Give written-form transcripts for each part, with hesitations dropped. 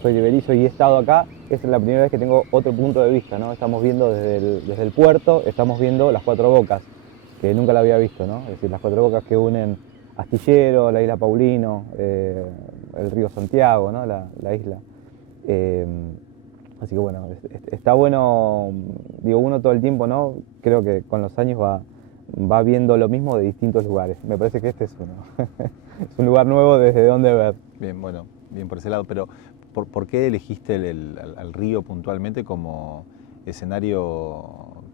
soy de Berisso y he estado acá, es la primera vez que tengo otro punto de vista, ¿no? Estamos viendo desde el puerto, estamos viendo las Cuatro Bocas, que nunca la había visto, ¿no? Es decir, las Cuatro Bocas que unen Astillero, la isla Paulino, el río Santiago, ¿no? La isla. Eh, Así que bueno, está bueno, digo, uno todo el tiempo, ¿no? Creo que con los años va viendo lo mismo de distintos lugares. Me parece que este es uno. Es un lugar nuevo desde donde ver. Bien, bueno, bien por ese lado, pero ¿por qué elegiste al río puntualmente como escenario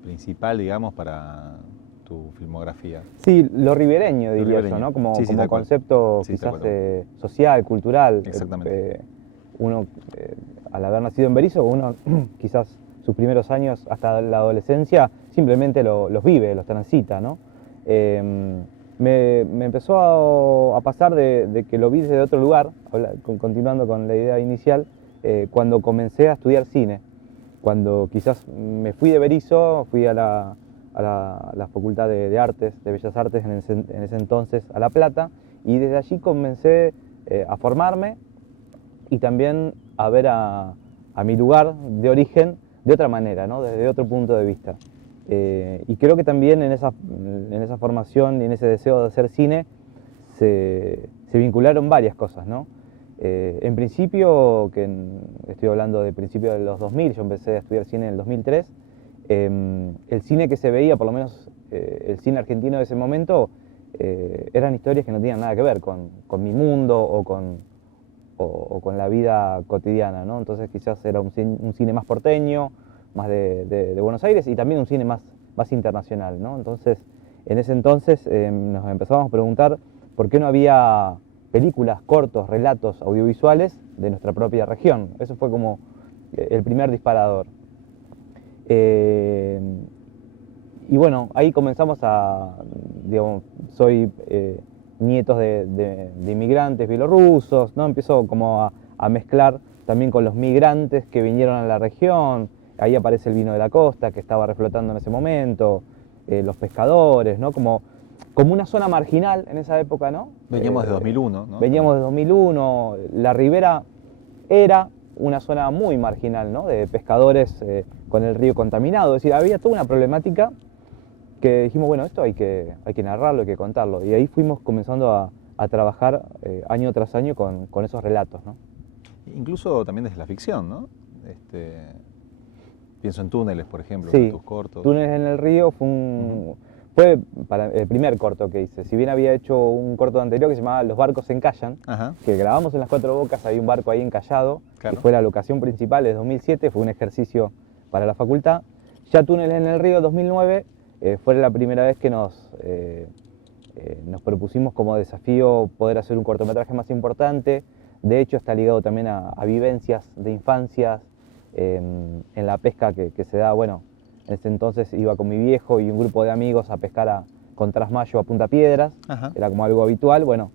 principal, digamos, para tu filmografía? Sí, lo ribereño Lo diría yo, ribereño. ¿no? Como, Sí, sí, como tal cual. concepto Sí, tal quizás cual. social, cultural. Exactamente. Uno, al haber nacido en Berisso, uno quizás sus primeros años hasta la adolescencia simplemente los vive, los transita, ¿no? Me empezó a pasar de que lo vi desde otro lugar, continuando con la idea inicial, cuando comencé a estudiar cine. Cuando quizás me fui de Berisso, fui a la Facultad de Artes, de Bellas Artes en ese entonces, a La Plata, y desde allí comencé a formarme y también a ver a mi lugar de origen de otra manera, ¿no? Desde otro punto de vista. Y creo que también en esa formación y en ese deseo de hacer cine se vincularon varias cosas, ¿no? En principio, estoy hablando de principios de los 2000, yo empecé a estudiar cine en el 2003, el cine que se veía, por lo menos el cine argentino de ese momento, eran historias que no tenían nada que ver con mi mundo o con la vida cotidiana, ¿no? Entonces quizás era un cine más porteño, más de Buenos Aires y también un cine más internacional, ¿no? Entonces, en ese entonces nos empezamos a preguntar por qué no había películas, cortos, relatos audiovisuales de nuestra propia región. Eso fue como el primer disparador. Eh, y bueno, ahí comenzamos digamos, soy nietos de inmigrantes bielorrusos, ¿no? Empiezo como a mezclar también con los migrantes que vinieron a la región. Ahí aparece el vino de la costa que estaba reflotando en ese momento, los pescadores, ¿no? Como una zona marginal en esa época, ¿no? Veníamos de 2001, ¿no? Veníamos También. de 2001, la ribera era una zona muy marginal, ¿no? De pescadores con el río contaminado, es decir, había toda una problemática que dijimos, bueno, esto hay que narrarlo, hay que contarlo. Y ahí fuimos comenzando a trabajar año tras año con esos relatos, ¿no? Incluso también desde la ficción, ¿no? Pienso en Túneles, por ejemplo, uno de Sí, tus cortos. Túneles en el río fue para el primer corto que hice. Si bien había hecho un corto anterior que se llamaba Los barcos se encallan, Ajá, que grabamos en las Cuatro Bocas, había un barco ahí encallado, y claro. fue la locación principal de 2007, fue un ejercicio para la facultad. Ya Túneles en el río 2009 fue la primera vez que nos propusimos como desafío poder hacer un cortometraje más importante. De hecho, está ligado también a vivencias de infancias, en la pesca que se da. Bueno, en ese entonces iba con mi viejo y un grupo de amigos a pescar con trasmayo a Punta Piedras. Ajá. Era como algo habitual. Bueno,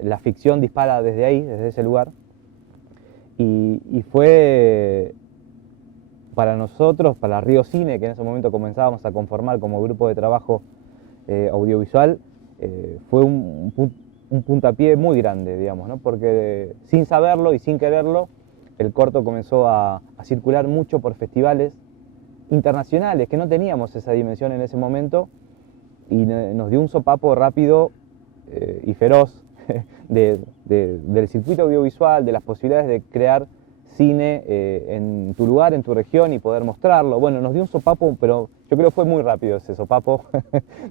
la ficción dispara desde ahí, desde ese lugar. Y fue para nosotros, para Río Cine, que en ese momento comenzábamos a conformar como grupo de trabajo audiovisual, fue un puntapié muy grande, digamos, ¿no? Porque sin saberlo y sin quererlo, el corto comenzó a circular mucho por festivales internacionales, que no teníamos esa dimensión en ese momento, y nos dio un sopapo rápido y feroz del circuito audiovisual, de las posibilidades de crear cine en tu lugar, en tu región y poder mostrarlo. Bueno, nos dio un sopapo, pero yo creo que fue muy rápido ese sopapo.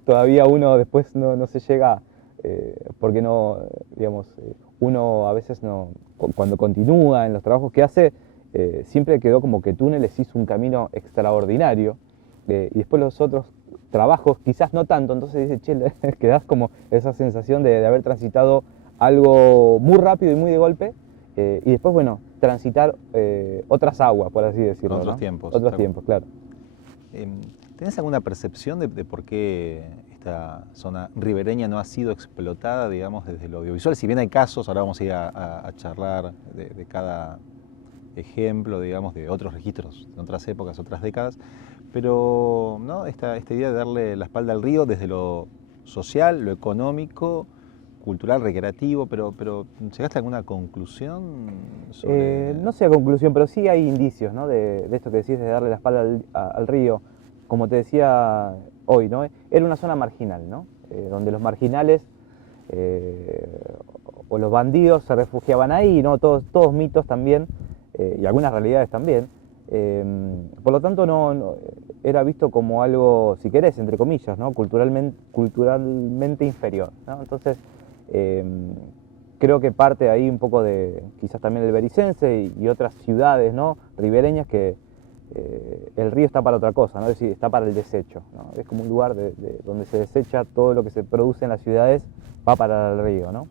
Todavía uno después no se llega, porque no, digamos, uno a veces no, cuando continúa en los trabajos que hace, siempre quedó como que Túneles hizo un camino extraordinario, y después los otros trabajos quizás no tanto, entonces dice, che, quedás como esa sensación de haber transitado algo muy rápido y muy de golpe, y después, bueno, transitar otras aguas, por así decirlo, Otros ¿no? tiempos. Otros tiempos, claro. ¿Tenés alguna percepción de por qué esta zona ribereña no ha sido explotada, digamos, desde lo audiovisual? Si bien hay casos, ahora vamos a ir a charlar de cada ejemplo, digamos, de otros registros, de otras épocas, otras décadas, pero ¿no? esta idea de darle la espalda al río desde lo social, lo económico, cultural, recreativo, pero ¿llegaste a alguna conclusión sobre...? No sé a conclusión, pero sí hay indicios, ¿no? de esto que decís de darle la espalda al río. Como te decía hoy, ¿no? Era una zona marginal, ¿no? Donde los marginales o los bandidos se refugiaban ahí, ¿no? Todos mitos también, y algunas realidades también. Por lo tanto, no era visto como algo, si querés, entre comillas, ¿no? culturalmente inferior, ¿no? Entonces, creo que parte ahí un poco de quizás también el Bericense y otras ciudades, ¿no? ribereñas que el río está para otra cosa, ¿no? Es decir, está para el desecho, ¿no? Es como un lugar donde se desecha todo lo que se produce en las ciudades, va para el río, ¿no?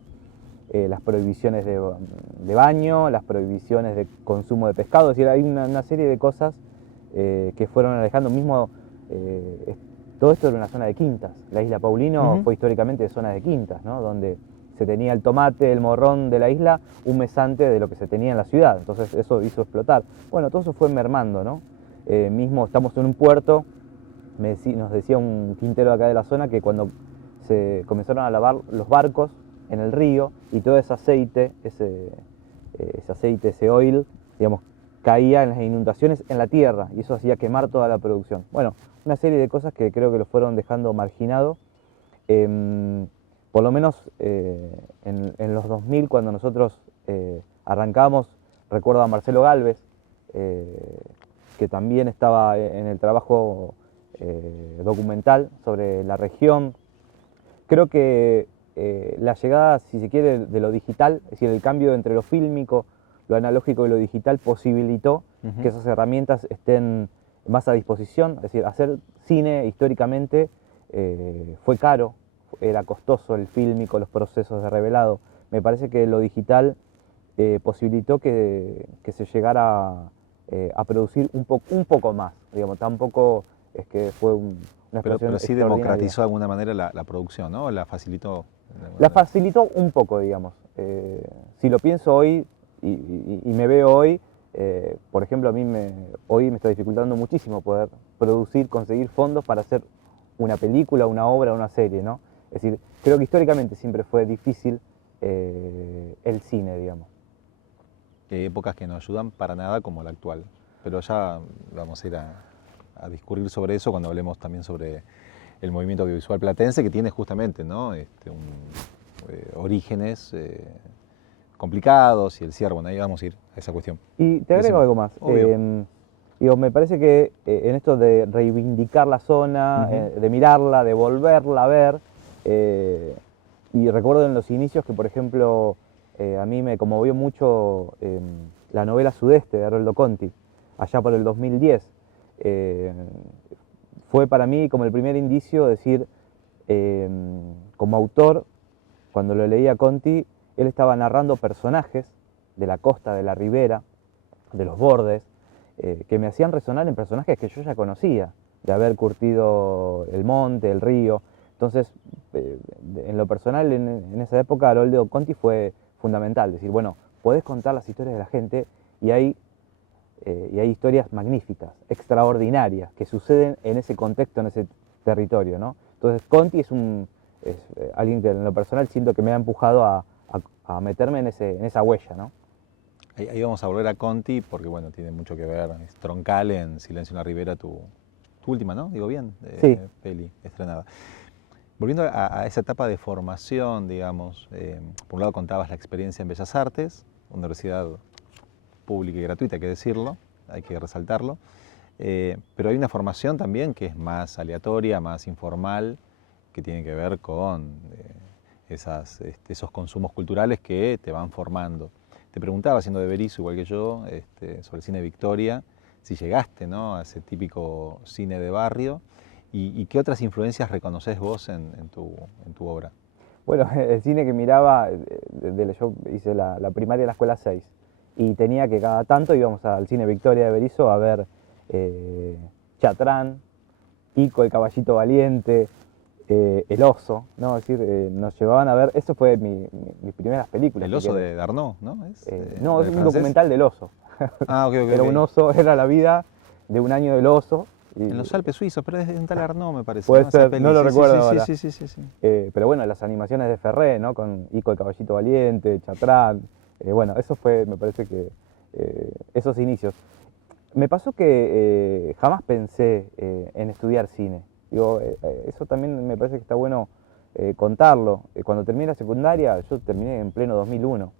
Las prohibiciones de baño, las prohibiciones de consumo de pescado, es decir, hay una serie de cosas que fueron alejando. Mismo todo esto era una zona de quintas. La isla Paulino fue históricamente zona de quintas, ¿no? Donde se tenía el tomate, el morrón de la isla un mes antes de lo que se tenía en la ciudad. Entonces eso hizo explotar. Bueno, todo eso fue mermando, ¿no? Mismo estamos en un puerto, nos decía un quintero acá de la zona que cuando se comenzaron a lavar los barcos en el río y todo ese aceite, ese oil, digamos, caía en las inundaciones en la tierra y eso hacía quemar toda la producción. Bueno, una serie de cosas que creo que lo fueron dejando marginado. Por lo menos en los 2000, cuando nosotros arrancamos, recuerdo a Marcelo Gálvez, que también estaba en el trabajo documental sobre la región. Creo que la llegada, si se quiere, de lo digital, es decir, el cambio entre lo fílmico, lo analógico y lo digital posibilitó que esas herramientas estén más a disposición. Es decir, hacer cine históricamente fue caro, era costoso el fílmico, los procesos de revelado. Me parece que lo digital posibilitó que se llegara a producir un poco más, digamos, tampoco es que fue una explosión pero sí democratizó de alguna manera la producción, ¿no? La facilitó. La facilitó un poco, digamos. Si lo pienso hoy y me veo hoy, por ejemplo, hoy me está dificultando muchísimo poder conseguir fondos para hacer una película, una obra, una serie, ¿no? Es decir, creo que históricamente siempre fue difícil el cine, digamos. Hay épocas que no ayudan para nada como la actual, pero ya vamos a ir a discurrir sobre eso cuando hablemos también sobre el movimiento audiovisual platense, que tiene justamente, ¿no? Orígenes complicados y el cierre. Bueno, ahí vamos a ir a esa cuestión. Y te agrego algo más. Me parece que en esto de reivindicar la zona, de mirarla, de volverla a ver, y recuerdo en los inicios que, por ejemplo, a mí me conmovió mucho la novela Sudeste de Haroldo Conti, allá por el 2010. Fue para mí como el primer indicio, decir, como autor, cuando lo leía Conti, él estaba narrando personajes de la costa, de la ribera, de los bordes, que me hacían resonar en personajes que yo ya conocía, de haber curtido el monte, el río. Entonces, en lo personal, en esa época, Haroldo Conti fue fundamental. Decir, bueno, podés contar las historias de la gente y hay historias magníficas, extraordinarias, que suceden en ese contexto, en ese territorio, ¿no? Entonces, Conti es alguien que en lo personal siento que me ha empujado a meterme en esa huella, ¿no? Ahí vamos a volver a Conti porque, bueno, tiene mucho que ver, es troncal en Silencio en la Ribera, tu última, ¿no? Digo bien, sí. Peli estrenada. Volviendo a esa etapa de formación, digamos, por un lado contabas la experiencia en Bellas Artes, universidad pública y gratuita, hay que decirlo, hay que resaltarlo, pero hay una formación también que es más aleatoria, más informal, que tiene que ver con esos consumos culturales que te van formando. Te preguntaba, siendo de Berisso, igual que yo, sobre el cine Victoria, si llegaste, ¿no?, a ese típico cine de barrio, y qué otras influencias reconoces vos en tu obra. Bueno, el cine que miraba, yo hice la primaria en la escuela 6, y tenía que cada tanto íbamos al cine Victoria de Berisso a ver Chatrán, Ico, el caballito valiente, El oso, ¿no? Es decir, nos llevaban a ver, eso fue mis primeras películas. El oso de Darnaud, ¿no? No, es un documental del oso. Ah, ok. Era un oso, era la vida de un año del oso, En los Alpes suizos, pero es en Talarnó, me parece. Puede ¿no? Esa ser, peli. no lo Sí, recuerdo sí, ahora. sí. Pero bueno, las animaciones de Ferré, ¿no? Con Ico el Caballito Valiente, Chatrán. Bueno, eso fue, me parece que, esos inicios. Me pasó que jamás pensé en estudiar cine. Digo, eso también me parece que está bueno contarlo. Cuando terminé la secundaria, yo terminé en pleno 2001.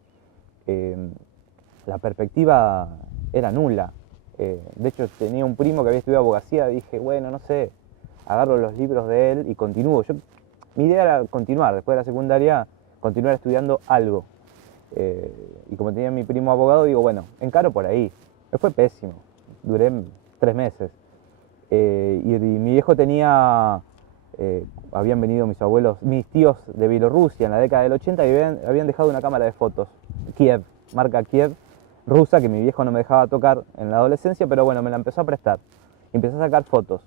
La perspectiva era nula. De hecho, tenía un primo que había estudiado abogacía, dije, bueno, no sé, agarro los libros de él y continúo. Mi idea era continuar, después de la secundaria, continuar estudiando algo. Y como tenía mi primo abogado, digo, bueno, encaro por ahí. Me fue pésimo, duré 3 meses. Y mi viejo tenía, habían venido mis abuelos, mis tíos de Bielorrusia en la década del 80 y habían dejado una cámara de fotos, Kiev, marca Kiev, rusa, que mi viejo no me dejaba tocar en la adolescencia, pero bueno, me la empezó a prestar. Empecé a sacar fotos.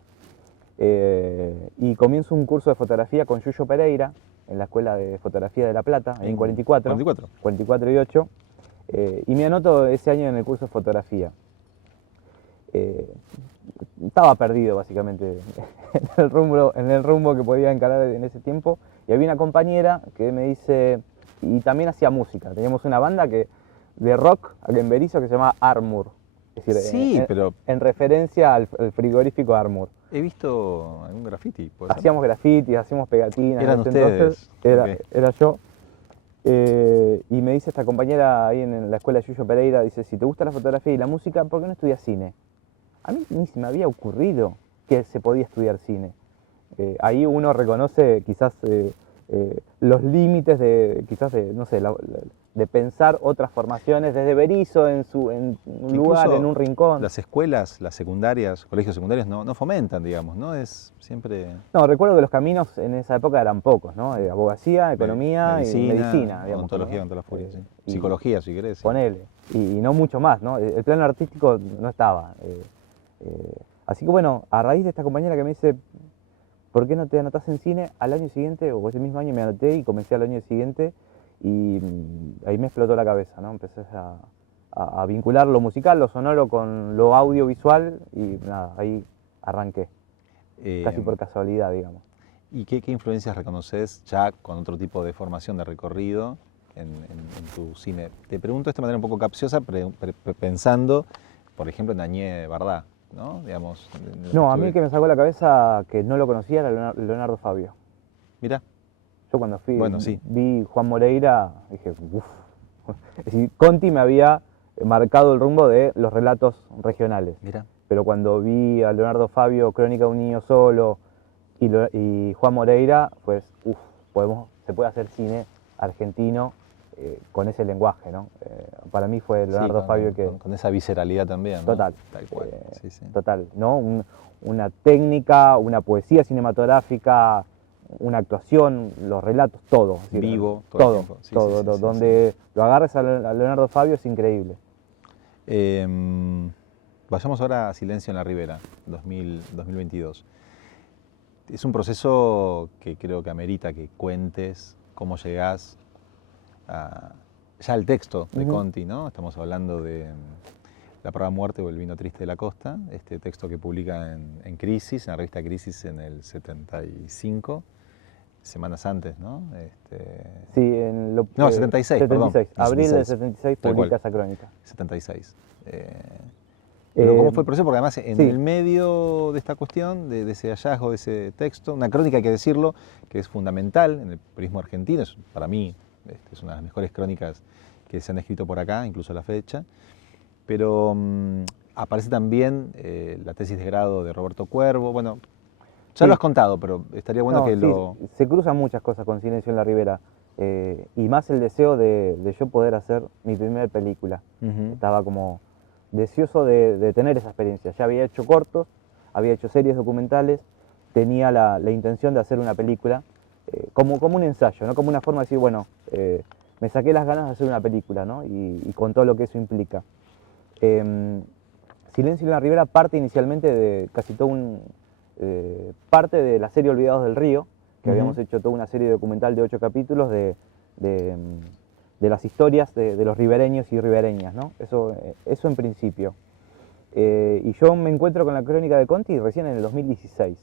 Y comienzo un curso de fotografía con Yuyo Pereira, en la Escuela de Fotografía de La Plata, en 44, 44 y 8, y me anoto ese año en el curso de fotografía. Estaba perdido básicamente en el rumbo que podía encarar en ese tiempo, y había una compañera que me dice, y también hacía música, teníamos una banda de rock aquí en Berisso que se llama Armour, es decir, Sí, pero en referencia al frigorífico Armour. he visto algún graffiti. Hacíamos grafitis, hacíamos pegatinas. Eran ustedes. Entonces, era yo. Y me dice esta compañera ahí en la escuela de Yuyo Pereira, dice, si te gusta la fotografía y la música, ¿por qué no estudias cine? A mí ni se me había ocurrido que se podía estudiar cine. Ahí uno reconoce quizás los límites de, quizás de, no sé, de pensar otras formaciones desde Berisso en un lugar, en un rincón. Las escuelas, las secundarias, colegios secundarios no fomentan, digamos, ¿no? Es siempre... No, recuerdo que los caminos en esa época eran pocos, ¿no? Abogacía, economía y medicina, digamos. Odontología, ¿no? odontología, sí. Psicología, si querés. Sí. Ponele. Y no mucho más, ¿no? El plano artístico no estaba. Así que bueno, a raíz de esta compañera que me dice, ¿por qué no te anotás en cine? Al año siguiente, o ese mismo año me anoté y comencé al año siguiente y ahí me explotó la cabeza, ¿no? Empecé a vincular lo musical, lo sonoro con lo audiovisual y nada, ahí arranqué, casi por casualidad, digamos. ¿Y qué influencias reconoces ya con otro tipo de formación de recorrido en tu cine? Te pregunto de esta manera un poco capciosa, pensando, por ejemplo, en Añé Bardá, ¿no? Digamos, no, a mí que me sacó la cabeza que no lo conocía era Leonardo Fabio. Mirá. Yo cuando fui, bueno, sí. vi Juan Moreira, dije, uff. Es decir, Conti me había marcado el rumbo de los relatos regionales. Mirá. Pero cuando vi a Leonardo Fabio, Crónica de un niño solo, y Juan Moreira, pues, uff, se puede hacer cine argentino con ese lenguaje, ¿no? Para mí fue Leonardo Fabio que... Con esa visceralidad también, ¿no? Total. Tal cual, sí. Total, ¿no? Una técnica, una poesía cinematográfica, una actuación, los relatos, todo. Vivo, todo. Donde lo agarres a Leonardo Fabio es increíble. Vayamos ahora a Silencio en la Ribera, 2022. Es un proceso que creo que amerita que cuentes cómo llegás ya al texto de Conti, ¿no? Estamos hablando de La prueba muerte o El vino triste de la costa, este texto que publica en Crisis, en la revista Crisis en el 75, semanas antes, ¿no? Sí, no, 76, perdón. Abril del 76 publica esa crónica. 76. Pero ¿cómo fue el proceso? Porque además en el medio de esta cuestión, de ese hallazgo, de ese texto, una crónica, hay que decirlo, que es fundamental en el periodismo argentino, para mí es una de las mejores crónicas que se han escrito por acá, incluso a la fecha, pero aparece también la tesis de grado de Roberto Cuervo, bueno, ya lo has contado, pero estaría bueno que lo... Se cruzan muchas cosas con Silencio en la Ribera, y más el deseo de yo poder hacer mi primera película. Estaba como deseoso de tener esa experiencia. Ya había hecho cortos, había hecho series documentales, tenía la intención de hacer una película, como un ensayo, ¿no? Como una forma de decir, bueno, me saqué las ganas de hacer una película, ¿no? Y con todo lo que eso implica. Silencio en la Ribera parte inicialmente de casi todo parte de la serie Olvidados del Río, que habíamos hecho toda una serie documental de 8 capítulos de las historias de los ribereños y ribereñas, ¿no? Eso en principio. Y yo me encuentro con la crónica de Conti recién en el 2016,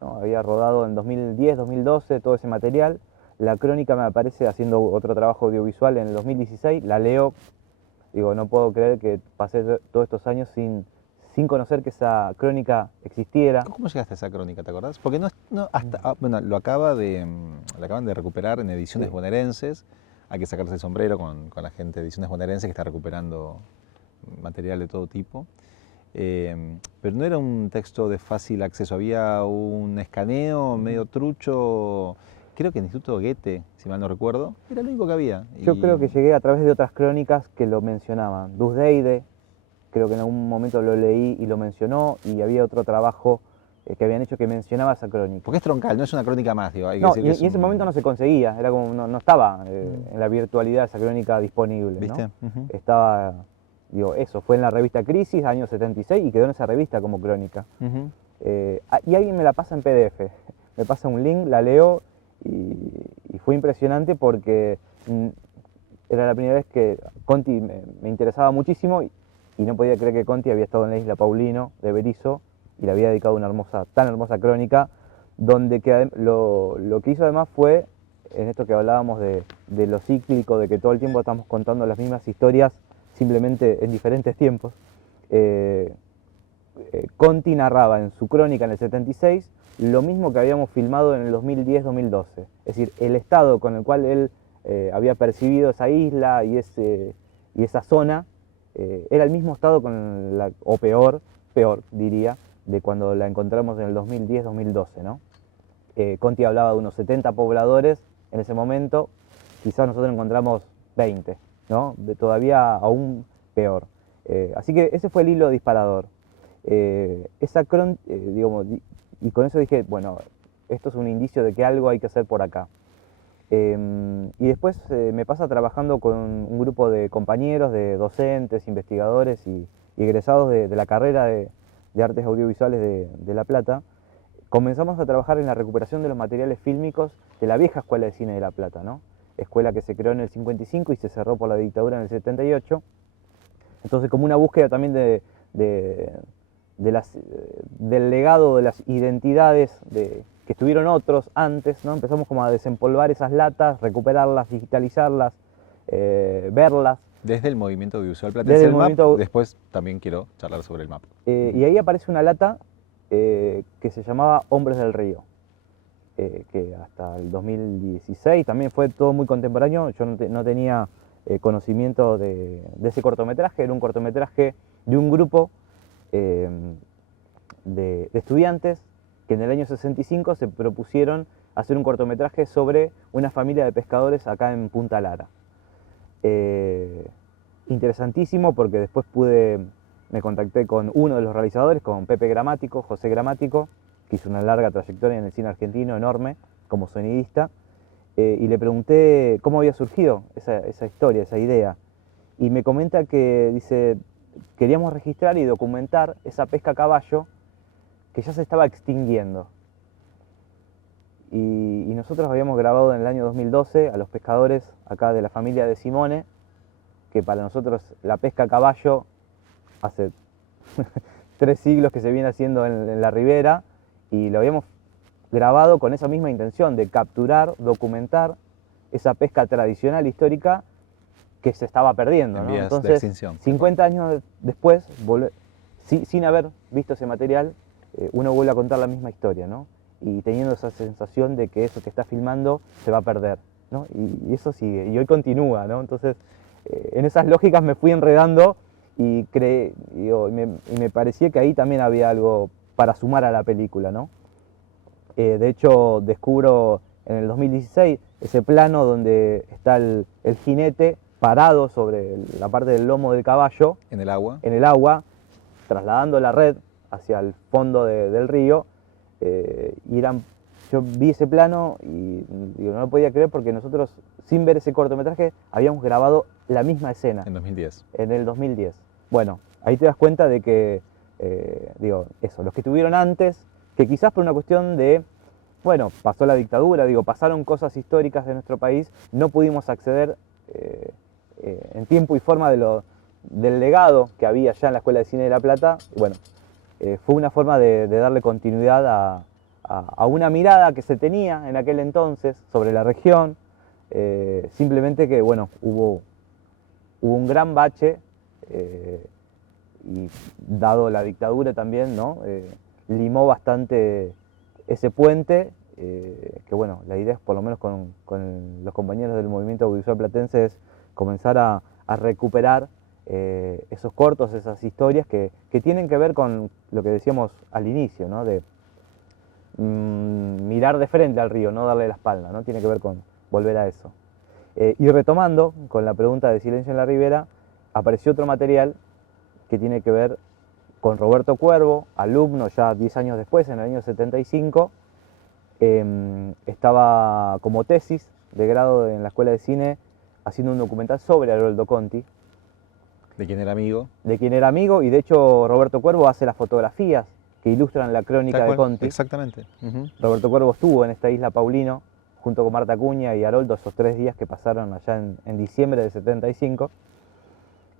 ¿no? Había rodado en 2010, 2012 todo ese material. La crónica me aparece haciendo otro trabajo audiovisual en el 2016, la leo, digo, no puedo creer que pasé todos estos años sin conocer que esa crónica existiera. ¿Cómo llegaste a esa crónica, te acordás? Porque bueno, lo acaban de recuperar en Ediciones Sí. Bonaerenses. Hay que sacarse el sombrero con la gente de Ediciones Bonaerenses que está recuperando material de todo tipo. Pero no era un texto de fácil acceso, había un escaneo medio trucho, creo que en el Instituto Goethe, si mal no recuerdo, era lo único que había. Yo creo que llegué a través de otras crónicas que lo mencionaban. Dusdeide, creo que en algún momento lo leí y lo mencionó, y había otro trabajo que habían hecho que mencionaba esa crónica. Porque es troncal, no es una crónica más, digo, hay que No, decir y que es en ese un- momento no se conseguía, era como no estaba en la virtualidad esa crónica disponible, ¿Viste? ¿no? Ujú. Estaba, digo, eso, fue en la revista Crisis, año 76, y quedó en esa revista como crónica. Ujú. Y alguien me la pasa en PDF, me pasa un link, la leo, y fue impresionante porque era la primera vez que Conti me interesaba muchísimo, y no podía creer que Conti había estado en la isla Paulino de Berisso y le había dedicado una tan hermosa crónica, donde lo que hizo además fue, en esto que hablábamos de lo cíclico, de que todo el tiempo estamos contando las mismas historias, simplemente en diferentes tiempos. eh, Conti narraba en su crónica en el 76 lo mismo que habíamos filmado en el 2010-2012. Es decir, el estado con el cual él había percibido esa isla y esa zona era el mismo estado o peor diría, de cuando la encontramos en el 2010-2012, ¿no? Conti hablaba de unos 70 pobladores en ese momento, quizás nosotros encontramos 20, ¿no? Todavía aún peor. Así que ese fue el hilo disparador. Digamos, y con eso dije, bueno, esto es un indicio de que algo hay que hacer por acá. Y después me pasa trabajando con un grupo de compañeros, de docentes, investigadores y egresados de la carrera de Artes Audiovisuales de La Plata. Comenzamos a trabajar en la recuperación de los materiales fílmicos de la vieja Escuela de Cine de La Plata, ¿no? Escuela que se creó en el 55 y se cerró por la dictadura en el 78. Entonces, como una búsqueda también del legado de las identidades que estuvieron otros antes, ¿no? Empezamos como a desempolvar esas latas, recuperarlas, digitalizarlas, verlas. Desde el movimiento audiovisual Desde platense el el MAP, movimiento- después también quiero charlar sobre el MAP. Y ahí aparece una lata que se llamaba Hombres del Río, que hasta el 2016 también fue todo muy contemporáneo. Yo no tenía conocimiento de ese cortometraje. Era un cortometraje de un grupo de estudiantes que en el año 65 se propusieron hacer un cortometraje sobre una familia de pescadores acá en Punta Lara. Interesantísimo porque después me contacté con uno de los realizadores, con Pepe Gramático, José Gramático, que hizo una larga trayectoria en el cine argentino, enorme, como sonidista, y le pregunté cómo había surgido esa historia, esa idea. Y me comenta que, dice, queríamos registrar y documentar esa pesca a caballo que ya se estaba extinguiendo. Y nosotros habíamos grabado en el año 2012 a los pescadores acá de la familia de Simone, que para nosotros la pesca a caballo hace 3 siglos que se viene haciendo en la ribera, y lo habíamos grabado con esa misma intención de capturar, documentar esa pesca tradicional histórica que se estaba perdiendo, En ¿no? vías de Entonces, extinción. 50 años después, sin haber visto ese material, uno vuelve a contar la misma historia, ¿no? Y teniendo esa sensación de que eso que está filmando se va a perder, ¿no? Y eso sigue, y hoy continúa, ¿no? Entonces, en esas lógicas me fui enredando y me parecía que ahí también había algo para sumar a la película, ¿no? De hecho, descubro en el 2016 ese plano donde está el jinete parado sobre la parte del lomo del caballo En el agua. en el agua, trasladando la red hacia el fondo del río. Yo vi ese plano y digo, no lo podía creer porque nosotros, sin ver ese cortometraje, habíamos grabado la misma escena En 2010. en el 2010. Bueno, ahí te das cuenta de que, los que estuvieron antes, que quizás por una cuestión de, bueno, pasó la dictadura, pasaron cosas históricas de nuestro país, no pudimos acceder en tiempo y forma de del legado que había ya en la Escuela de Cine de La Plata. Bueno, fue una forma de darle continuidad a una mirada que se tenía en aquel entonces sobre la región. Simplemente que, bueno, hubo un gran bache, y dado la dictadura también, ¿no? Limó bastante ese puente, que bueno, la idea es, por lo menos con los compañeros del movimiento audiovisual platense, es comenzar a recuperar esos cortos, esas historias que tienen que ver con lo que decíamos al inicio, ¿no? De mirar de frente al río, no darle la espalda, ¿no? Tiene que ver con volver a eso. Y retomando con la pregunta de Silencio en la Ribera, apareció otro material que tiene que ver con Roberto Cuervo, alumno ya 10 años después, en el año 75, estaba como tesis de grado en la Escuela de Cine haciendo un documental sobre Haroldo Conti. ¿De quién era amigo? De quien era amigo, y de hecho Roberto Cuervo hace las fotografías que ilustran la crónica de Conti. Exactamente. Roberto Cuervo estuvo en esta isla Paulino, junto con Marta Acuña y Haroldo, esos 3 días que pasaron allá en diciembre del 75.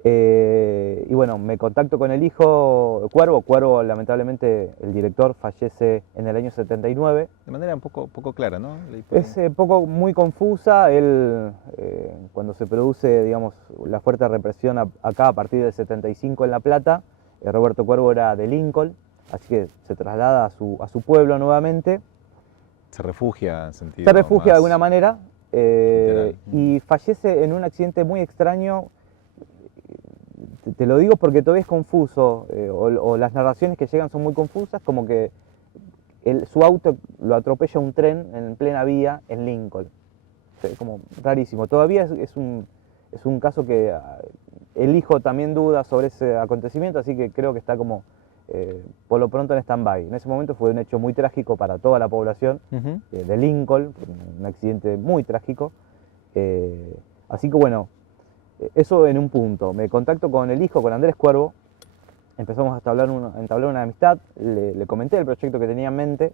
Y bueno, me contacto con el hijo Cuervo. Cuervo, lamentablemente, el director fallece en el año 79. De manera un poco clara, ¿no? Es muy confusa. Él, cuando se produce, digamos, la fuerte represión acá a partir del 75 en La Plata, Roberto Cuervo era de Lincoln, así que se traslada a su pueblo nuevamente. Se refugia en sentido. Se refugia más de alguna manera, literal. y fallece en un accidente muy extraño. Te lo digo porque todavía es confuso, o las narraciones que llegan son muy confusas, como que su auto lo atropella un tren en plena vía en Lincoln. O sea, como rarísimo. Todavía es un caso que el hijo también duda sobre ese acontecimiento, así que creo que está como por lo pronto en stand-by. En ese momento fue un hecho muy trágico para toda la población de Lincoln, un accidente muy trágico. Así que bueno, eso en un punto. Me contacto con el hijo, con Andrés Cuervo, empezamos a entablar una amistad, le comenté el proyecto que tenía en mente.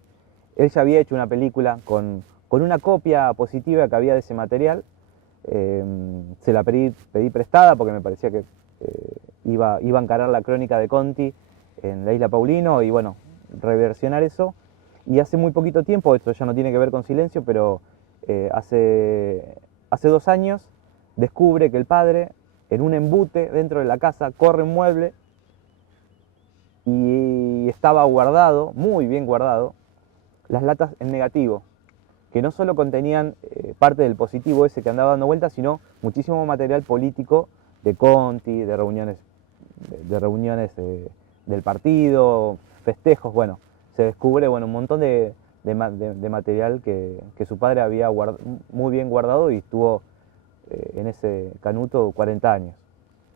Él ya había hecho una película con una copia positiva que había de ese material. Se la pedí prestada porque me parecía que iba a encarar la crónica de Conti en la isla Paulino y bueno, reversionar eso. Y hace muy poquito tiempo, esto ya no tiene que ver con Silencio, pero hace 2 años descubre que el padre, en un embute dentro de la casa, corre un mueble y estaba guardado, muy bien guardado, las latas en negativo, que no solo contenían parte del positivo ese que andaba dando vueltas, sino muchísimo material político de Conti, de reuniones del partido, festejos. Bueno, se descubre un montón de material que su padre había muy bien guardado y estuvo en ese canuto 40 años.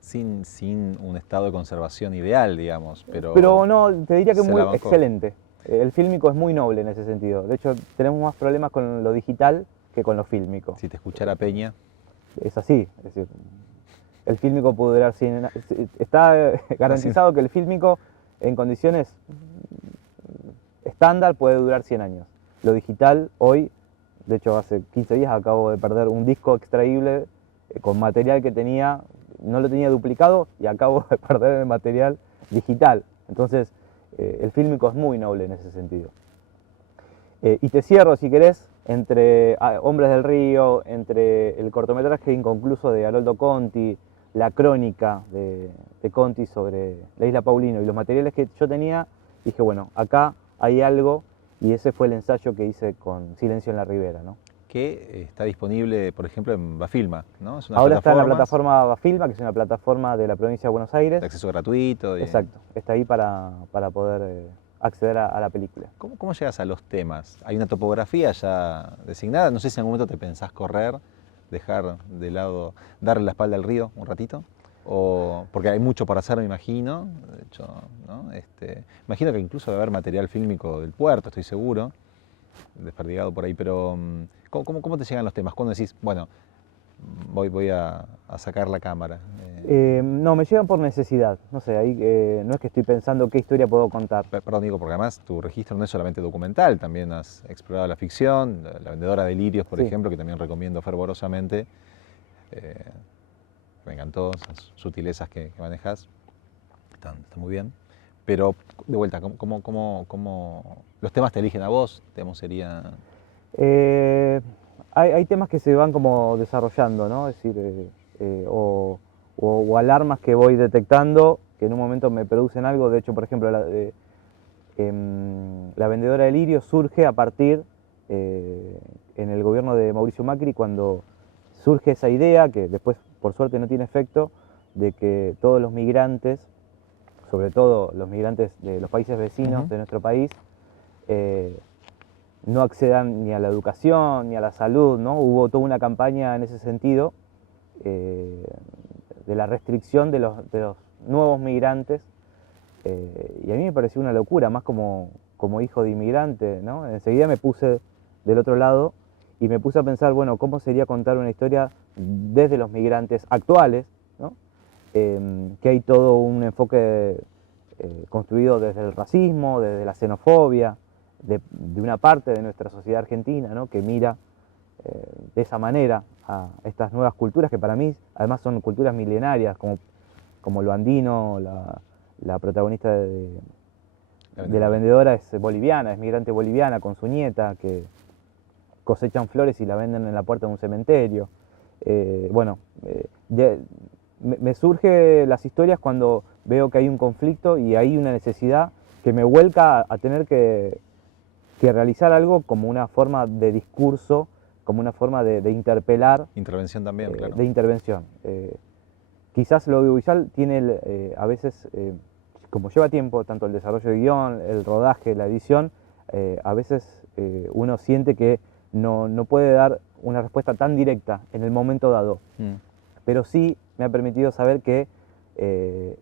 Sin un estado de conservación ideal, digamos, pero no, te diría que muy bancó. excelente. El fílmico es muy noble en ese sentido. De hecho, tenemos más problemas con lo digital que con lo fílmico. Si te escuchara Peña. Es así, es decir, el fílmico puede durar 100 años. Está garantizado que el fílmico en condiciones estándar puede durar 100 años. Lo digital hoy, de hecho hace 15 días acabo de perder un disco extraíble con material que tenía, no lo tenía duplicado y acabo de perder el material digital. Entonces el fílmico es muy noble en ese sentido. Y te cierro, si querés, entre Hombres del Río, entre el cortometraje inconcluso de Haroldo Conti, la crónica de Conti sobre la isla Paulino y los materiales que yo tenía, dije, bueno, acá hay algo, y ese fue el ensayo que hice con Silencio en la Ribera, ¿no? Que está disponible, por ejemplo, en Bafilma, ¿no? Es una Ahora está en la plataforma Bafilma, que es una plataforma de la provincia de Buenos Aires. De acceso gratuito. Exacto, está ahí para poder acceder a la película. ¿Cómo llegas a los temas? ¿Hay una topografía ya designada? No sé si en algún momento te pensás correr, dejar de lado, darle la espalda al río un ratito, porque hay mucho para hacer, me imagino. De hecho, ¿no? Imagino que incluso debe haber material fílmico del puerto, estoy seguro, desperdigado por ahí, pero ¿cómo te llegan los temas? ¿Cuándo decís, bueno, voy a sacar la cámara? No, me llegan por necesidad, no sé, ahí no es que estoy pensando qué historia puedo contar. Perdón, digo, porque además tu registro no es solamente documental, también has explorado la ficción, La vendedora de lirios, por ejemplo, que también recomiendo fervorosamente. me encantó, esas sutilezas que manejas, están muy bien. Pero, de vuelta, ¿cómo los temas te eligen a vos? Sería... Hay temas que se van como desarrollando, ¿no? Es decir, o alarmas que voy detectando que en un momento me producen algo. De hecho, por ejemplo, la vendedora de lirio surge a partir en el gobierno de Mauricio Macri, cuando surge esa idea, que después por suerte no tiene efecto, de que todos los migrantes, sobre todo los migrantes de los países vecinos de nuestro país, no accedan ni a la educación ni a la salud, ¿no? Hubo toda una campaña en ese sentido de la restricción de los nuevos migrantes, y a mí me pareció una locura, más como hijo de inmigrante, ¿no? Enseguida me puse del otro lado y me puse a pensar, bueno, ¿cómo sería contar una historia desde los migrantes actuales, ¿no? Que hay todo un enfoque construido desde el racismo, desde la xenofobia, de una parte de nuestra sociedad argentina, ¿no? Que mira de esa manera a estas nuevas culturas que para mí además son culturas milenarias, como lo andino. La protagonista de la vendedora es boliviana, es migrante boliviana con su nieta, que cosechan flores y la venden en la puerta de un cementerio. Me surgen las historias cuando veo que hay un conflicto y hay una necesidad que me vuelca a tener que realizar algo como una forma de discurso, como una forma de interpelar. Intervención también, claro. De intervención. Quizás lo audiovisual tiene a veces, como lleva tiempo, tanto el desarrollo de guión, el rodaje, la edición, a veces uno siente que no puede dar una respuesta tan directa en el momento dado. Pero sí me ha permitido saber que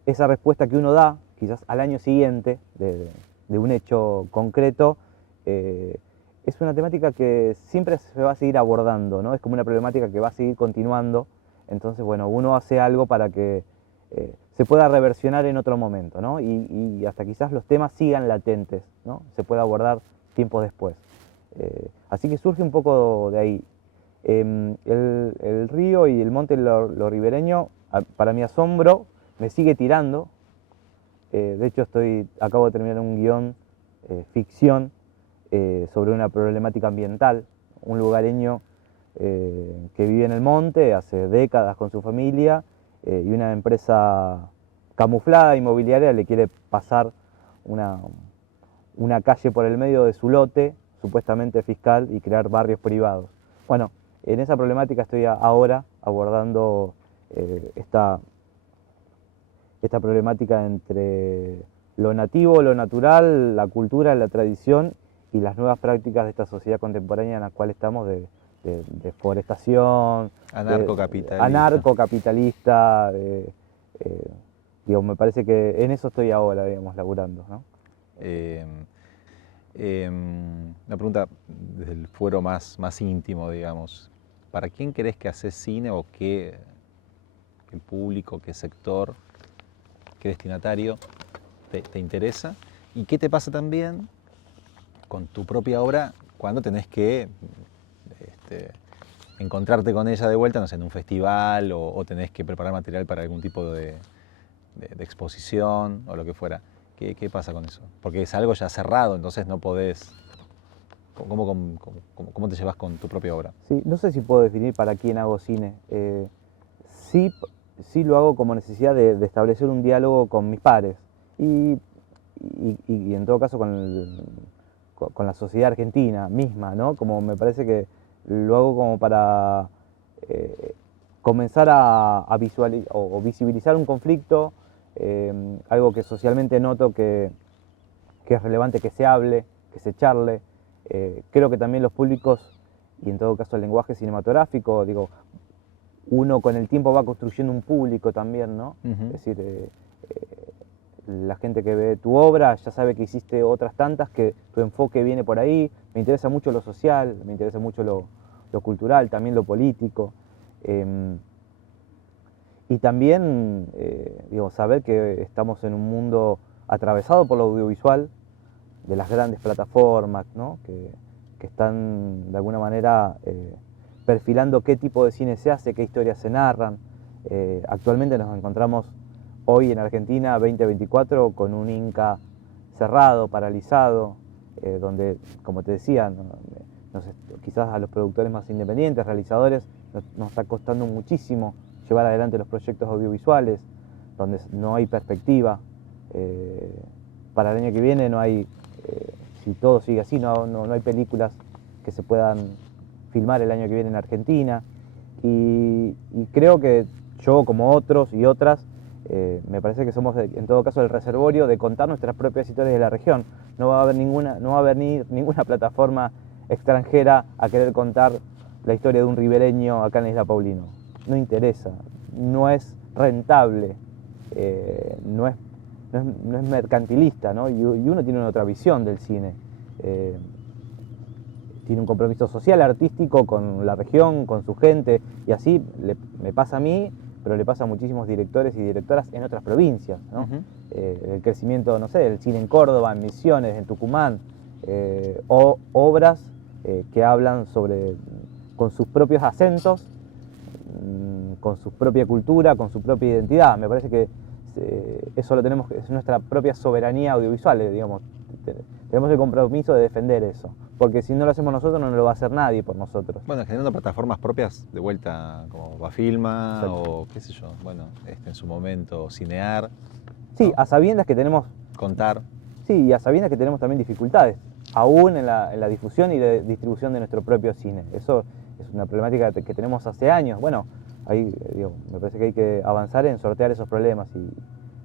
esa respuesta que uno da, quizás al año siguiente de un hecho concreto, es una temática que siempre se va a seguir abordando, ¿no? Es como una problemática que va a seguir continuando. Entonces, bueno, uno hace algo para que se pueda reversionar en otro momento, ¿no? Y hasta quizás los temas sigan latentes, ¿no? Se pueda abordar tiempos después. Así que surge un poco de ahí. El río y el monte lo ribereño, para mi asombro, me sigue tirando. De hecho, acabo de terminar un guión ficción sobre una problemática ambiental. Un lugareño que vive en el monte hace décadas con su familia, y una empresa camuflada inmobiliaria le quiere pasar una calle por el medio de su lote, supuestamente fiscal, y crear barrios privados. Bueno, en esa problemática estoy ahora abordando esta problemática entre lo nativo, lo natural, la cultura, la tradición y las nuevas prácticas de esta sociedad contemporánea en la cual estamos de deforestación, anarcocapitalista. Me parece que en eso estoy ahora, digamos, laburando, ¿no? Una pregunta desde el fuero más íntimo, digamos. ¿Para quién crees que haces cine o qué público, qué sector, qué destinatario te interesa? ¿Y qué te pasa también con tu propia obra cuando tenés que encontrarte con ella de vuelta, no sé, en un festival o tenés que preparar material para algún tipo de exposición o lo que fuera? ¿Qué pasa con eso? Porque es algo ya cerrado, entonces no podés... ¿Cómo te llevas con tu propia obra? Sí, no sé si puedo definir para quién hago cine. Sí lo hago como necesidad de establecer un diálogo con mis pares y en todo caso con la sociedad argentina misma, ¿no? Como me parece que lo hago como para comenzar a visualizar o visibilizar un conflicto, algo que socialmente noto que es relevante que se hable, que se charle. Creo que también los públicos, y en todo caso el lenguaje cinematográfico, digo, uno con el tiempo va construyendo un público también, ¿no? Es decir, la gente que ve tu obra ya sabe que hiciste otras tantas, que tu enfoque viene por ahí. Me interesa mucho lo social, me interesa mucho lo cultural, también lo político. Y también, saber que estamos en un mundo atravesado por lo audiovisual, de las grandes plataformas, ¿no? que están de alguna manera perfilando qué tipo de cine se hace, qué historias se narran. Actualmente nos encontramos hoy en Argentina 2024 con un Inca cerrado, paralizado, donde, como te decía, quizás a los productores más independientes, realizadores, nos está costando muchísimo llevar adelante los proyectos audiovisuales, donde no hay perspectiva. Para el año que viene no hay, si todo sigue así, no hay películas que se puedan filmar el año que viene en Argentina. Y creo que yo, como otros y otras, me parece que somos en todo caso el reservorio de contar nuestras propias historias de la región. No va a venir ninguna plataforma extranjera a querer contar la historia de un ribereño acá en la Isla Paulino. No interesa, no es rentable, no es mercantilista, ¿no? Y uno tiene una otra visión del cine. Tiene un compromiso social, artístico con la región, con su gente, y así me pasa a mí, pero le pasa a muchísimos directores y directoras en otras provincias, ¿no? El crecimiento, no sé, del cine en Córdoba, en Misiones, en Tucumán, o obras que hablan con sus propios acentos, con su propia cultura, con su propia identidad. Me parece que eso lo tenemos, es nuestra propia soberanía audiovisual, digamos. Tenemos el compromiso de defender eso, porque si no lo hacemos nosotros no lo va a hacer nadie por nosotros. Bueno, generando plataformas propias de vuelta como Bafilma. Exacto. O qué sé yo, bueno, en su momento Cinear. Sí, ¿no? A sabiendas que tenemos... Contar. Sí, y a sabiendas que tenemos también dificultades, aún en la difusión y la distribución de nuestro propio cine. Eso es una problemática que tenemos hace años. Bueno, ahí me parece que hay que avanzar en sortear esos problemas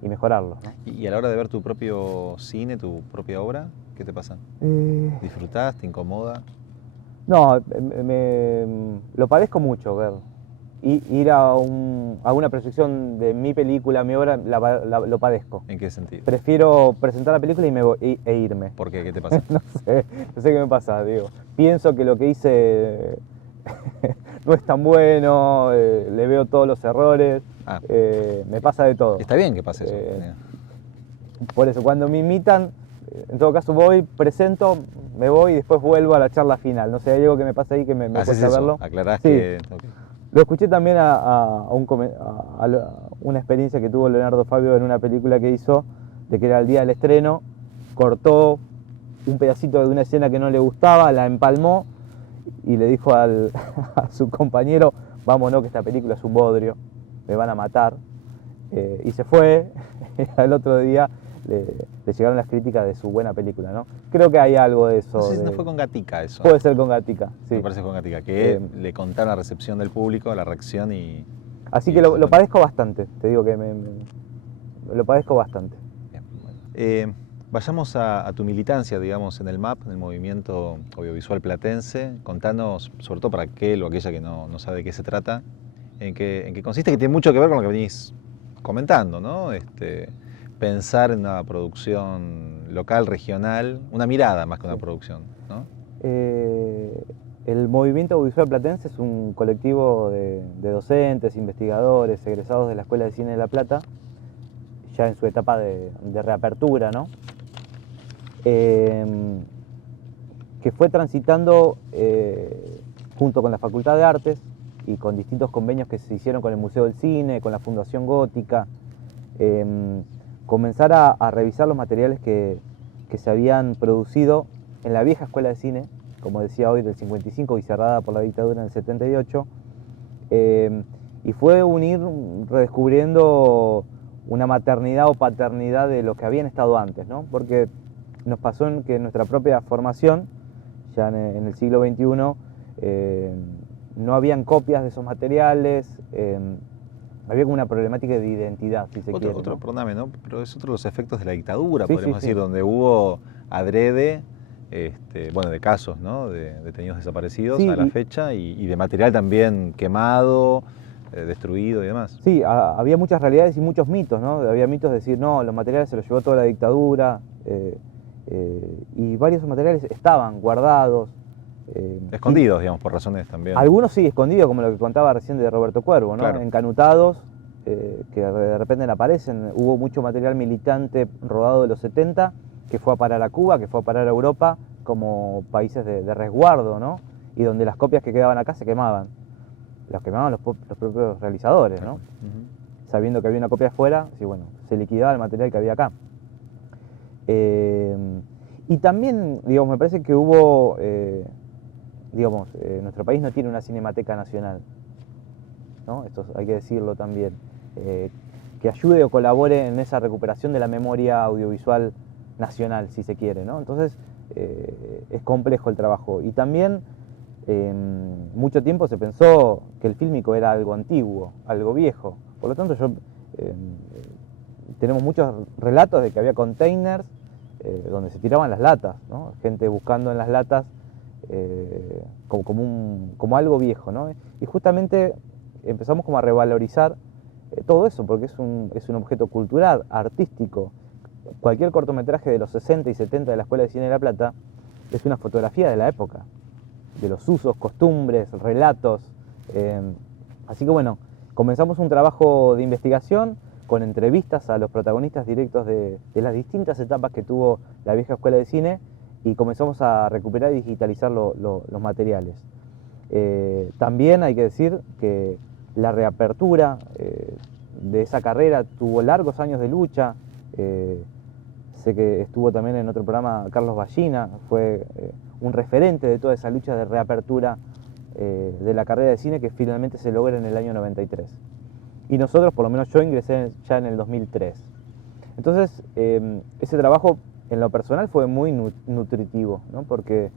y mejorarlos, ¿no? ¿Y a la hora de ver tu propio cine, tu propia obra, qué te pasa? ¿Disfrutás? ¿Te incomoda? No, lo padezco mucho ver. Ir a una proyección de mi película, mi obra, lo padezco. ¿En qué sentido? Prefiero presentar la película e irme. ¿Por qué? ¿Qué te pasa? No sé qué me pasa, digo. Pienso que lo que hice no es tan bueno, le veo todos los errores, me pasa de todo. Está bien que pase eso. Por eso, cuando me invitan, en todo caso voy, presento, me voy y después vuelvo a la charla final. No sé, hay algo que me pasa ahí que me cuesta verlo. Aclarás sí. que... Okay. Lo escuché también a una experiencia que tuvo Leonardo Fabio en una película que hizo, de que era el día del estreno, cortó un pedacito de una escena que no le gustaba, la empalmó y le dijo a su compañero, vámonos que esta película es un bodrio, me van a matar. Y se fue, al otro día le llegaron las críticas de su buena película, ¿no? Creo que hay algo de eso. No sé si no fue con Gatica eso. Puede ser con Gatica, sí. Me parece con Gatica, que le contaron la recepción del público, la reacción y... Así que lo padezco bastante, te digo que lo padezco bastante. Bien, bueno. Vayamos a tu militancia, digamos, en el MAP, en el Movimiento Audiovisual Platense. Contanos, sobre todo para aquel o aquella que no sabe de qué se trata, en qué consiste, que tiene mucho que ver con lo que venís comentando, ¿no? Pensar en una producción local, regional, una mirada más que una producción, ¿no? El Movimiento Audiovisual Platense es un colectivo de docentes, investigadores, egresados de la Escuela de Cine de La Plata, ya en su etapa de reapertura, ¿no? Que fue transitando junto con la Facultad de Artes y con distintos convenios que se hicieron con el Museo del Cine, con la Fundación Gótica, comenzar a revisar los materiales que se habían producido en la vieja Escuela de Cine, como decía hoy, del 55 y cerrada por la dictadura en el 78, y fue ir redescubriendo una maternidad o paternidad de los que habían estado antes, ¿no? Porque nos pasó en que en nuestra propia formación, ya en el siglo XXI, no habían copias de esos materiales, había como una problemática de identidad, si se quiere. ¿no? Perdóname, ¿no? Pero es otro de los efectos de la dictadura, sí, podríamos decir, donde hubo adrede, bueno, de casos, ¿no? De detenidos desaparecidos a la fecha y de material también quemado, destruido y demás. Sí, había muchas realidades y muchos mitos, ¿no? Había mitos de decir, no, los materiales se los llevó toda la dictadura, y varios materiales estaban guardados. Escondidos, digamos, por razones también. Algunos sí, escondidos, como lo que contaba recién de Roberto Cuervo, ¿no? Claro. Encanutados, que de repente aparecen. Hubo mucho material militante rodado de los 70 que fue a parar a Cuba, que fue a parar a Europa como países de resguardo, ¿no? Y donde las copias que quedaban acá se quemaban. los quemaban los propios realizadores, ¿no? Sabiendo que había una copia afuera, sí, bueno, se liquidaba el material que había acá. Y también, digamos, me parece que hubo, nuestro país no tiene una Cinemateca Nacional, ¿no? Esto hay que decirlo también, que ayude o colabore en esa recuperación de la memoria audiovisual nacional, si se quiere, ¿no? Entonces, es complejo el trabajo. Y también, mucho tiempo se pensó que el fílmico era algo antiguo, algo viejo. Por lo tanto, tenemos muchos relatos de que había containers donde se tiraban las latas, ¿no? Gente buscando en las latas como algo viejo, ¿no? Y justamente empezamos como a revalorizar todo eso, porque es un objeto cultural, artístico. Cualquier cortometraje de los 60 y 70 de la Escuela de Cine de La Plata es una fotografía de la época, de los usos, costumbres, relatos. Así que bueno, comenzamos un trabajo de investigación con entrevistas a los protagonistas directos de las distintas etapas que tuvo la vieja Escuela de Cine y comenzamos a recuperar y digitalizar los materiales. También hay que decir que la reapertura de esa carrera tuvo largos años de lucha. Sé que estuvo también en otro programa Carlos Ballina, fue un referente de toda esa lucha de reapertura de la carrera de cine que finalmente se logra en el año 93. Y nosotros, por lo menos yo, ingresé ya en el 2003. Entonces, ese trabajo en lo personal fue muy nutritivo, ¿no? Porque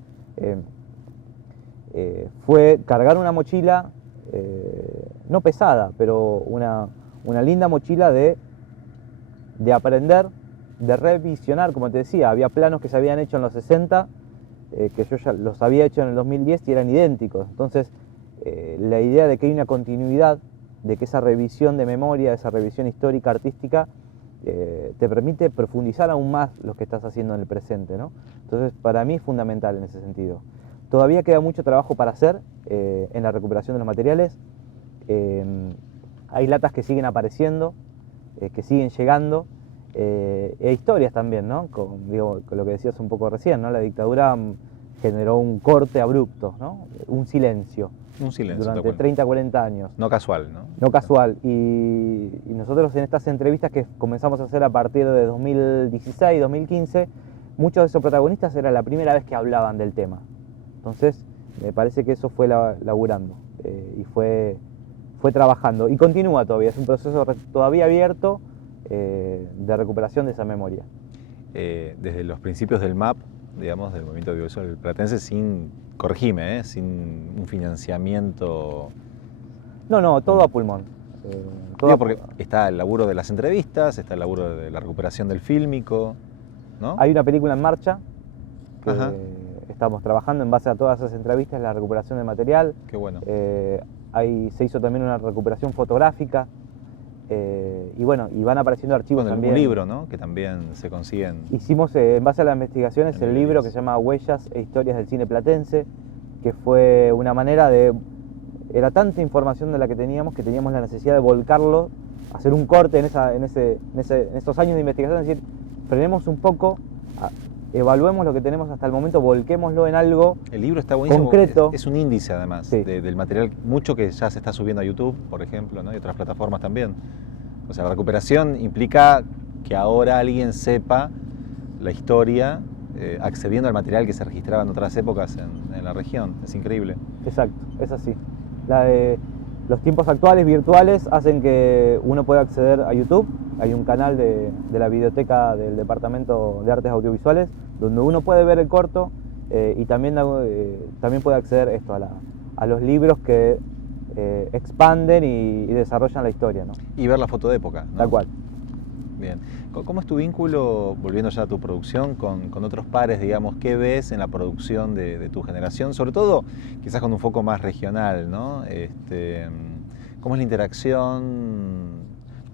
fue cargar una mochila, no pesada, pero una linda mochila de aprender, de revisionar, como te decía. Había planos que se habían hecho en los 60, que yo ya los había hecho en el 2010 y eran idénticos. Entonces, la idea de que hay una continuidad, de que esa revisión de memoria, esa revisión histórica, artística, te permite profundizar aún más lo que estás haciendo en el presente, ¿no? Entonces, para mí es fundamental en ese sentido. Todavía queda mucho trabajo para hacer en la recuperación de los materiales. Hay latas que siguen apareciendo, que siguen llegando, e historias también, ¿no? Con lo que decías un poco recién, ¿no? La dictadura generó un corte abrupto, ¿no? Un silencio. Un silencio. Durante 30, 40 años. No casual, ¿no? No casual. Y nosotros en estas entrevistas que comenzamos a hacer a partir de 2016, 2015, muchos de esos protagonistas era la primera vez que hablaban del tema. Entonces, me parece que eso fue laburando y fue trabajando. Y continúa todavía, es un proceso todavía abierto de recuperación de esa memoria. Desde los principios del MAP, digamos, del Movimiento Audiovisual Platense, corregime, sin un financiamiento... No, todo a pulmón. Porque está el laburo de las entrevistas, está el laburo de la recuperación del fílmico, ¿no? Hay una película en marcha que estamos trabajando en base a todas esas entrevistas, la recuperación de material. Qué bueno. Se hizo también una recuperación fotográfica. Y van apareciendo archivos también. Un libro, ¿no? Que también se consiguen. Hicimos, en base a las investigaciones, el libro que se llama Huellas e Historias del Cine Platense, que fue una manera era tanta información de la que teníamos la necesidad de volcarlo, hacer un corte en estos años de investigación, es decir, frenemos un poco, evaluemos lo que tenemos hasta el momento, volquémoslo en algo. El libro está buenísimo, concreto. Es un índice además del material, mucho que ya se está subiendo a YouTube, por ejemplo, ¿no? Y otras plataformas también. O sea, la recuperación implica que ahora alguien sepa la historia accediendo al material que se registraba en otras épocas en la región. Es increíble. Exacto, es así. Los tiempos actuales virtuales hacen que uno pueda acceder a YouTube. Hay un canal de la biblioteca del Departamento de Artes Audiovisuales donde uno puede ver el corto y también puede acceder a los libros que expanden y desarrollan la historia, ¿no? Y ver la foto de época, ¿no? Tal cual. Bien. ¿Cómo es tu vínculo, volviendo ya a tu producción, con otros pares, digamos? ¿Qué ves en la producción de tu generación? Sobre todo, quizás con un foco más regional, ¿no? ¿Cómo es la interacción,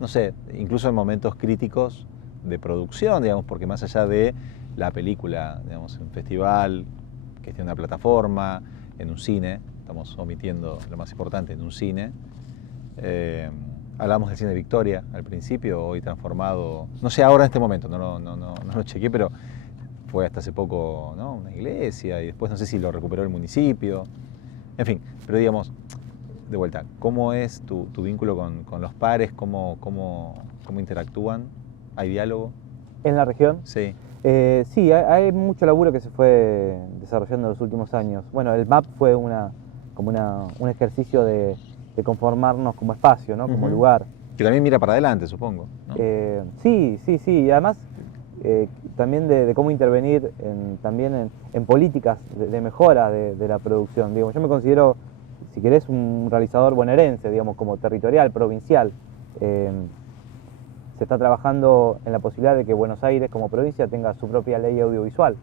no sé, incluso en momentos críticos de producción, digamos? Porque más allá de la película, digamos, en un festival, que esté en una plataforma, en un cine, estamos omitiendo lo más importante, en un cine, hablamos del cine Victoria al principio, hoy transformado, no sé ahora en este momento, no lo chequeé, pero fue hasta hace poco, ¿no? Una iglesia y después no sé si lo recuperó el municipio, en fin, pero digamos, de vuelta, ¿cómo es tu vínculo con los pares? ¿Cómo interactúan? ¿Hay diálogo? ¿En la región? Sí. Sí, hay mucho laburo que se fue desarrollando en los últimos años. Bueno, el MAP fue como un ejercicio de conformarnos como espacio, ¿no? Como lugar. Que también mira para adelante, supongo, ¿no? Sí. Y además también de cómo intervenir también en políticas de mejora de la producción. Digo, yo me considero, si querés, un realizador bonaerense, digamos, como territorial, provincial. Se está trabajando en la posibilidad de que Buenos Aires como provincia tenga su propia ley audiovisual,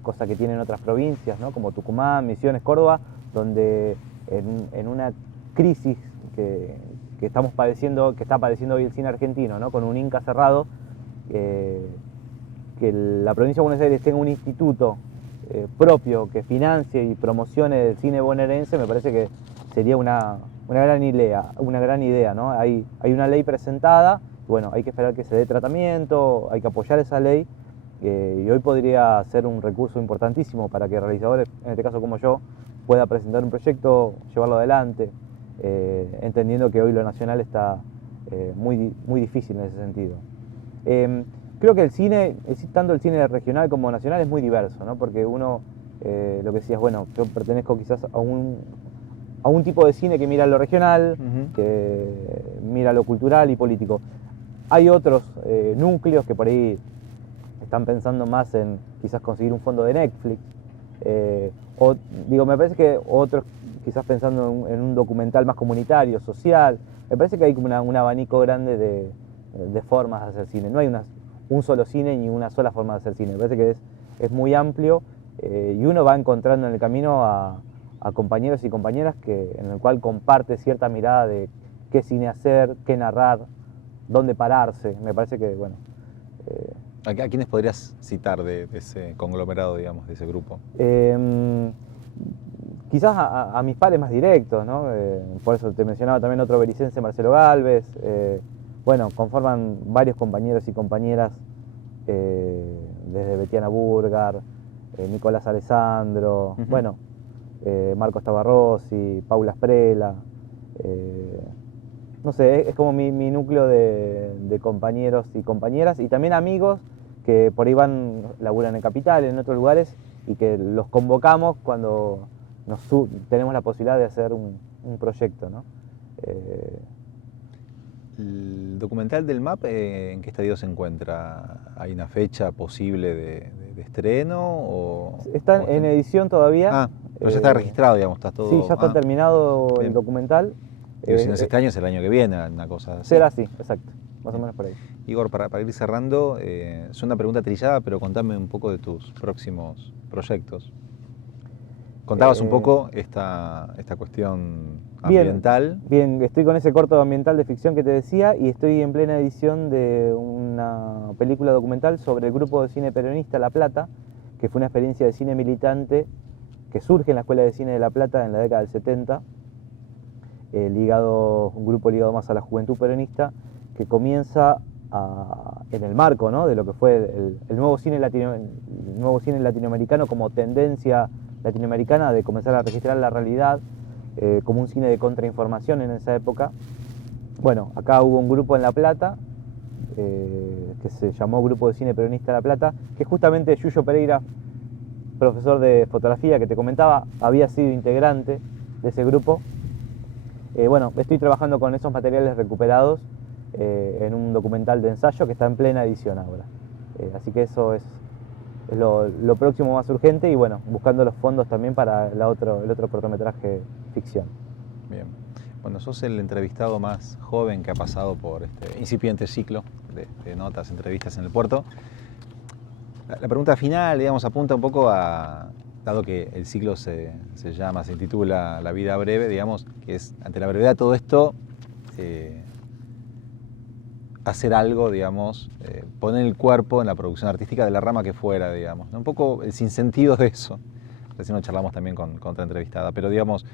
cosa que tienen otras provincias, ¿no? Como Tucumán, Misiones, Córdoba, donde en una crisis que estamos padeciendo, que está padeciendo hoy el cine argentino, ¿no? Con un Inca cerrado, que la provincia de Buenos Aires tenga un instituto propio que financie y promocione el cine bonaerense, me parece que sería una gran idea, ¿no? Hay una ley presentada, bueno, hay que esperar que se dé tratamiento, hay que apoyar esa ley, y hoy podría ser un recurso importantísimo para que realizadores, en este caso como yo, pueda presentar un proyecto, llevarlo adelante, entendiendo que hoy lo nacional está muy difícil en ese sentido. Creo que el cine, tanto el cine regional como nacional, es muy diverso, ¿no? Porque uno, lo que decías, bueno, yo pertenezco quizás a un tipo de cine que mira lo regional, que mira lo cultural y político. Hay otros núcleos que por ahí están pensando más en quizás conseguir un fondo de Netflix, me parece que otros quizás pensando en un documental más comunitario, social. Me parece que hay como un abanico grande de formas de hacer cine. No hay un solo cine ni una sola forma de hacer cine. Me parece que es muy amplio, y uno va encontrando en el camino a compañeros y compañeras en el cual comparte cierta mirada de qué cine hacer, qué narrar, dónde pararse. Me parece que, bueno... ¿A quiénes podrías citar de ese conglomerado, digamos, de ese grupo? Quizás a mis pares más directos, ¿no? Por eso te mencionaba también otro bericense, Marcelo Gálvez. Bueno, conforman varios compañeros y compañeras, desde Betiana Burgar, Nicolás Alessandro, bueno, Marcos Tabarrossi, Paula Sprela. No sé, es como mi núcleo de compañeros y compañeras, y también amigos que por ahí laburan en Capital, en otros lugares, y que los convocamos cuando tenemos la posibilidad de hacer un proyecto, ¿no? ¿El documental del MAP en qué estadio se encuentra? ¿Hay una fecha posible de estreno? Está en edición todavía. Pero ya está registrado, digamos, está todo... Sí, ya está terminado el documental. Digo, si no es este año, es el año que viene, una cosa así. Será así, exacto, más o menos por ahí. Igor, para ir cerrando, es una pregunta trillada, pero contame un poco de tus próximos proyectos. Contabas un poco esta cuestión ambiental. Bien, estoy con ese corto ambiental de ficción que te decía, y estoy en plena edición de una película documental sobre el grupo de cine peronista La Plata, que fue una experiencia de cine militante que surge en la Escuela de Cine de La Plata en la década del 70, un grupo ligado más a la juventud peronista, que comienza en el marco, ¿no?, de lo que fue el nuevo cine latinoamericano como tendencia latinoamericana de comenzar a registrar la realidad, como un cine de contrainformación en esa época. Bueno, acá hubo un grupo en La Plata, que se llamó Grupo de Cine Peronista La Plata, que justamente Yuyo Pereira, profesor de fotografía que te comentaba, había sido integrante de ese grupo. Bueno, estoy trabajando con esos materiales recuperados en un documental de ensayo que está en plena edición ahora. Así que eso es lo próximo más urgente, y bueno, buscando los fondos también para el otro cortometraje ficción. Bien. Bueno, sos el entrevistado más joven que ha pasado por este incipiente ciclo de notas, entrevistas en el puerto. La pregunta final, digamos, apunta un poco dado que el ciclo se intitula La vida breve, digamos, que es, ante la brevedad de todo esto, hacer algo, digamos, poner el cuerpo en la producción artística de la rama que fuera, digamos, ¿no? Un poco el sinsentido de eso. Recién lo charlamos también con otra entrevistada, pero digamos,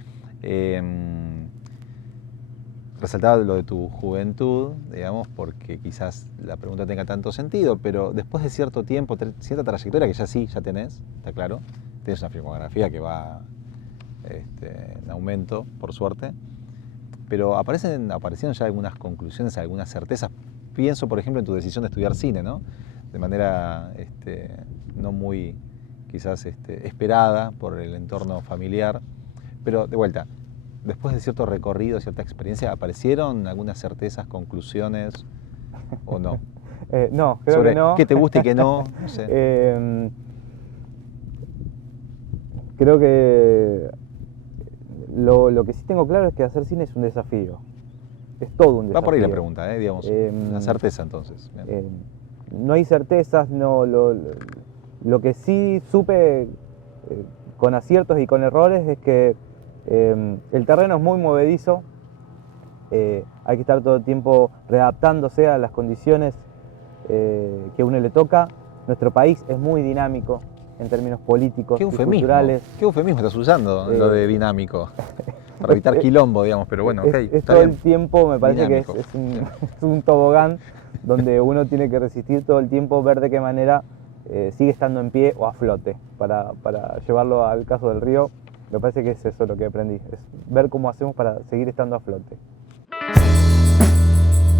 resaltaba lo de tu juventud, digamos, porque quizás la pregunta tenga tanto sentido, pero después de cierto tiempo, cierta trayectoria que ya tenés, está claro, tienes una filmografía que va en aumento, por suerte. Pero aparecieron ya algunas conclusiones, algunas certezas. Pienso, por ejemplo, en tu decisión de estudiar cine, ¿no? De manera no muy, quizás, esperada por el entorno familiar. Pero, de vuelta, después de cierto recorrido, cierta experiencia, ¿aparecieron algunas certezas, conclusiones o no? No, creo Sobre que no. qué te gusta y qué no, no sé. Creo que lo que sí tengo claro es que hacer cine es un desafío. Es todo un desafío. Va por ahí la pregunta, digamos, una certeza entonces. No hay certezas, no, lo que sí supe con aciertos y con errores es que el terreno es muy movedizo, hay que estar todo el tiempo readaptándose a las condiciones que a uno le toca. Nuestro país es muy dinámico en términos políticos y culturales. ¿Qué eufemismo estás usando, lo de dinámico? Para evitar quilombo, digamos, pero bueno, ok. Es todo el tiempo, me parece dinámico. Que es un tobogán donde uno tiene que resistir todo el tiempo, ver de qué manera sigue estando en pie o a flote. Para llevarlo al caso del río, me parece que es eso lo que aprendí, es ver cómo hacemos para seguir estando a flote.